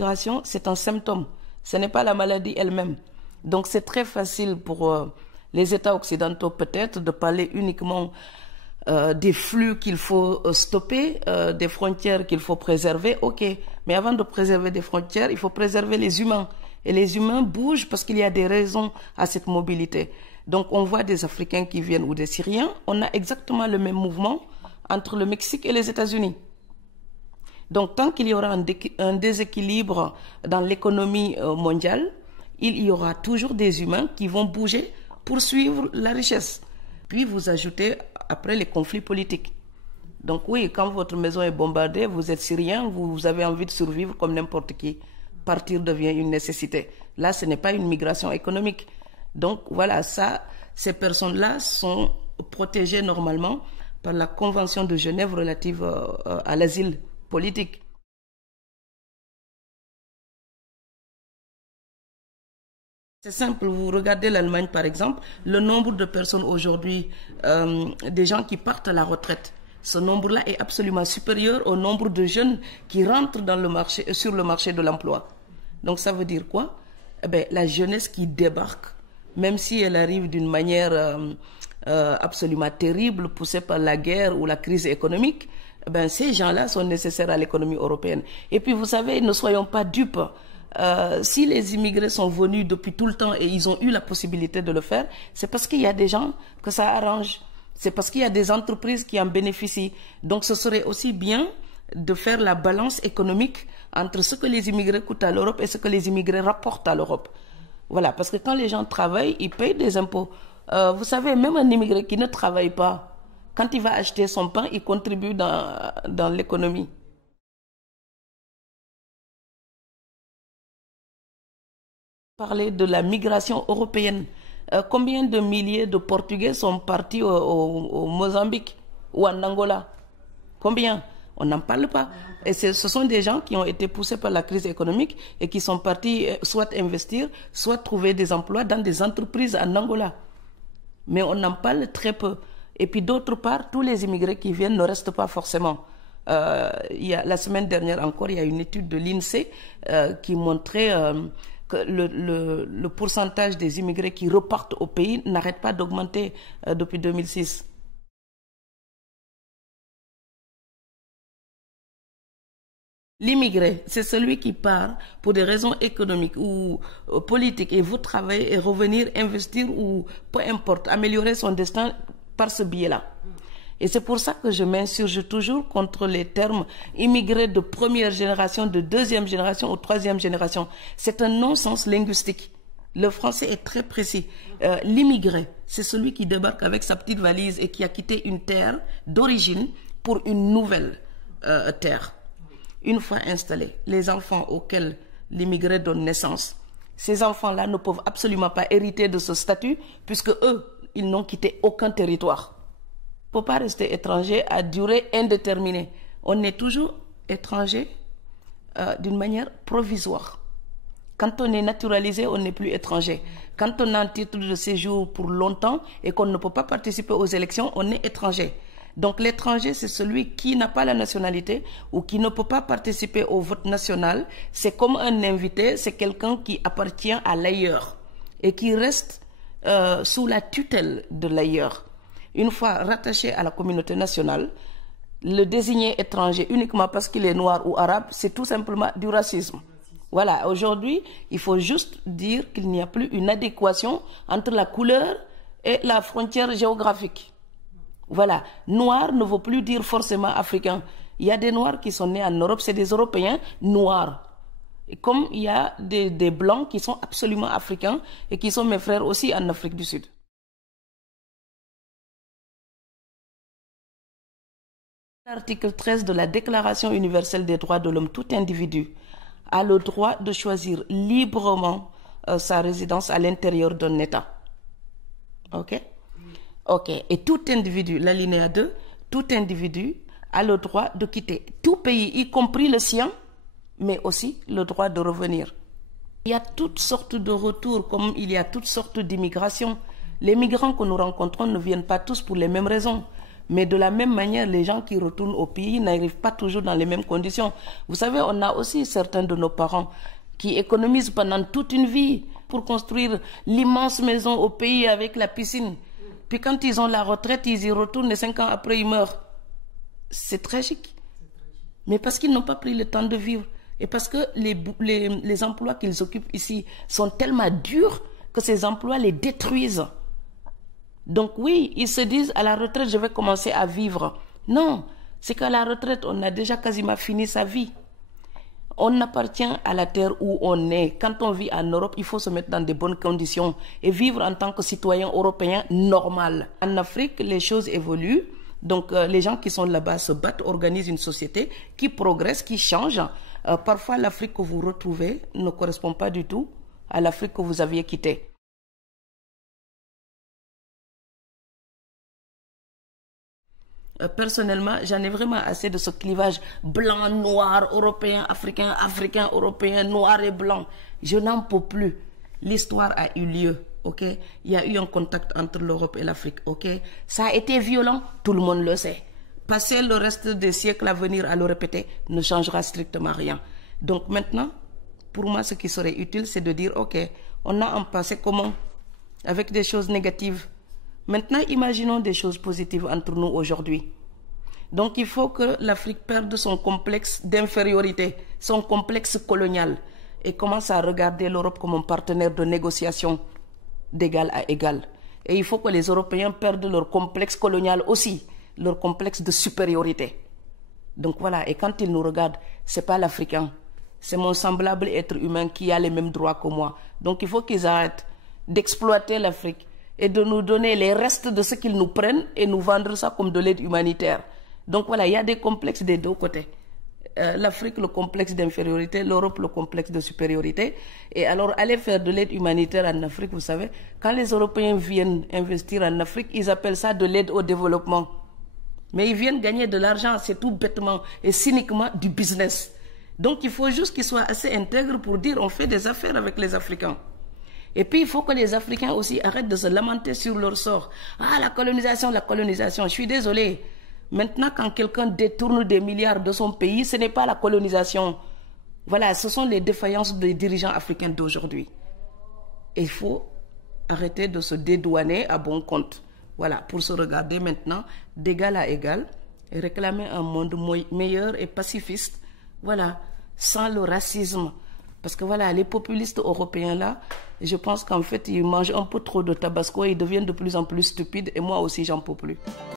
L'immigration, c'est un symptôme, ce n'est pas la maladie elle-même. Donc c'est très facile pour les États occidentaux peut-être de parler uniquement des flux qu'il faut stopper, des frontières qu'il faut préserver, ok. Mais avant de préserver des frontières, il faut préserver les humains. Et les humains bougent parce qu'il y a des raisons à cette mobilité. Donc on voit des Africains qui viennent ou des Syriens, on a exactement le même mouvement entre le Mexique et les États-Unis. Donc tant qu'il y aura un déséquilibre dans l'économie mondiale, il y aura toujours des humains qui vont bouger pour suivre la richesse. Puis vous ajoutez après les conflits politiques. Donc oui, quand votre maison est bombardée, vous êtes Syrien, vous avez envie de survivre comme n'importe qui. Partir devient une nécessité. Là, ce n'est pas une migration économique. Donc voilà, ces personnes-là sont protégées normalement par la Convention de Genève relative à l'asile politique. C'est simple, vous regardez l'Allemagne par exemple, le nombre de personnes aujourd'hui, des gens qui partent à la retraite, ce nombre-là est absolument supérieur au nombre de jeunes qui rentrent dans le marché, sur le marché de l'emploi. Donc ça veut dire quoi? Eh bien, la jeunesse qui débarque, même si elle arrive d'une manière absolument terrible, poussée par la guerre ou la crise économique, eh bien, ces gens-là sont nécessaires à l'économie européenne. Et puis vous savez, ne soyons pas dupes. Si les immigrés sont venus depuis tout le temps et ils ont eu la possibilité de le faire, c'est parce qu'il y a des gens que ça arrange. C'est parce qu'il y a des entreprises qui en bénéficient. Donc ce serait aussi bien de faire la balance économique entre ce que les immigrés coûtent à l'Europe et ce que les immigrés rapportent à l'Europe. Voilà, parce que quand les gens travaillent, ils payent des impôts. Vous savez, même un immigré qui ne travaille pas, quand il va acheter son pain, il contribue dans l'économie. Parler de la migration européenne. Combien de milliers de Portugais sont partis au Mozambique ou en Angola? Combien? On n'en parle pas. Et ce sont des gens qui ont été poussés par la crise économique et qui sont partis soit investir, soit trouver des emplois dans des entreprises en Angola. Mais on en parle très peu. Et puis d'autre part, tous les immigrés qui viennent ne restent pas forcément. La semaine dernière encore, il y a une étude de l'INSEE qui montrait que le pourcentage des immigrés qui repartent au pays n'arrête pas d'augmenter depuis 2006. L'immigré, c'est celui qui part pour des raisons économiques ou politiques et veut travailler et revenir investir ou peu importe, améliorer son destin par ce biais-là. Et c'est pour ça que je m'insurge toujours contre les termes immigrés de première génération, de deuxième génération ou troisième génération. C'est un non-sens linguistique. Le français est très précis. L'immigré, c'est celui qui débarque avec sa petite valise et qui a quitté une terre d'origine pour une nouvelle terre. Une fois installés, les enfants auxquels l'immigré donne naissance, ces enfants-là ne peuvent absolument pas hériter de ce statut puisque eux, ils n'ont quitté aucun territoire. On ne peut pas rester étranger à durée indéterminée. On est toujours étranger d'une manière provisoire. Quand on est naturalisé, on n'est plus étranger. Quand on a un titre de séjour pour longtemps et qu'on ne peut pas participer aux élections, on est étranger. Donc l'étranger, c'est celui qui n'a pas la nationalité ou qui ne peut pas participer au vote national. C'est comme un invité, c'est quelqu'un qui appartient à l'ailleurs et qui reste sous la tutelle de l'ailleurs. Une fois rattaché à la communauté nationale, le désigner étranger uniquement parce qu'il est noir ou arabe, c'est tout simplement du racisme. Voilà, aujourd'hui, il faut juste dire qu'il n'y a plus une adéquation entre la couleur et la frontière géographique. Voilà, noir ne veut plus dire forcément africain. Il y a des noirs qui sont nés en Europe, c'est des Européens noirs. Et comme il y a des blancs qui sont absolument africains et qui sont mes frères aussi en Afrique du Sud. L'article 13 de la Déclaration universelle des droits de l'homme, tout individu a le droit de choisir librement sa résidence à l'intérieur d'un État. Ok? Ok. Et tout individu, l'alinéa 2, tout individu a le droit de quitter tout pays, y compris le sien, mais aussi le droit de revenir. Il y a toutes sortes de retours, comme il y a toutes sortes d'immigration. Les migrants que nous rencontrons ne viennent pas tous pour les mêmes raisons. Mais de la même manière, les gens qui retournent au pays n'arrivent pas toujours dans les mêmes conditions. Vous savez, on a aussi certains de nos parents qui économisent pendant toute une vie pour construire l'immense maison au pays avec la piscine. Puis quand ils ont la retraite, ils y retournent et 5 ans après, ils meurent. C'est tragique. Mais parce qu'ils n'ont pas pris le temps de vivre. Et parce que les emplois qu'ils occupent ici sont tellement durs que ces emplois les détruisent. Donc oui, ils se disent à la retraite, je vais commencer à vivre. Non, c'est qu'à la retraite, on a déjà quasiment fini sa vie. On appartient à la terre où on est. Quand on vit en Europe, il faut se mettre dans de bonnes conditions et vivre en tant que citoyen européen normal. En Afrique, les choses évoluent. Donc les gens qui sont là-bas se battent, organisent une société qui progresse, qui change. Parfois, l'Afrique que vous retrouvez ne correspond pas du tout à l'Afrique que vous aviez quittée. Personnellement, j'en ai vraiment assez de ce clivage blanc, noir, européen, africain, africain, européen, noir et blanc. Je n'en peux plus. L'histoire a eu lieu, ok? Il y a eu un contact entre l'Europe et l'Afrique, ok? Ça a été violent, tout le monde le sait. Passer le reste des siècles à venir à le répéter ne changera strictement rien. Donc maintenant, pour moi, ce qui serait utile, c'est de dire, ok, on a un passé commun avec des choses négatives. Maintenant, imaginons des choses positives entre nous aujourd'hui. Donc, il faut que l'Afrique perde son complexe d'infériorité, son complexe colonial, et commence à regarder l'Europe comme un partenaire de négociation d'égal à égal. Et il faut que les Européens perdent leur complexe colonial aussi, leur complexe de supériorité. Donc voilà, et quand ils nous regardent, c'est pas l'Africain, c'est mon semblable être humain qui a les mêmes droits que moi. Donc il faut qu'ils arrêtent d'exploiter l'Afrique et de nous donner les restes de ce qu'ils nous prennent et nous vendre ça comme de l'aide humanitaire. Donc voilà, il y a des complexes des deux côtés. L'Afrique, le complexe d'infériorité, l'Europe, le complexe de supériorité. Et alors, aller faire de l'aide humanitaire en Afrique, vous savez, quand les Européens viennent investir en Afrique, ils appellent ça de l'aide au développement. Mais ils viennent gagner de l'argent, c'est tout bêtement et cyniquement du business. Donc il faut juste qu'ils soient assez intègres pour dire on fait des affaires avec les Africains. Et puis il faut que les Africains aussi arrêtent de se lamenter sur leur sort. Ah, la colonisation, je suis désolé. Maintenant, quand quelqu'un détourne des milliards de son pays, ce n'est pas la colonisation. Voilà, ce sont les défaillances des dirigeants africains d'aujourd'hui. Et il faut arrêter de se dédouaner à bon compte. Voilà, pour se regarder maintenant d'égal à égal et réclamer un monde meilleur et pacifiste. Voilà, sans le racisme. Parce que voilà, les populistes européens là, je pense qu'en fait, ils mangent un peu trop de tabasco et ils deviennent de plus en plus stupides. Et moi aussi, j'en peux plus.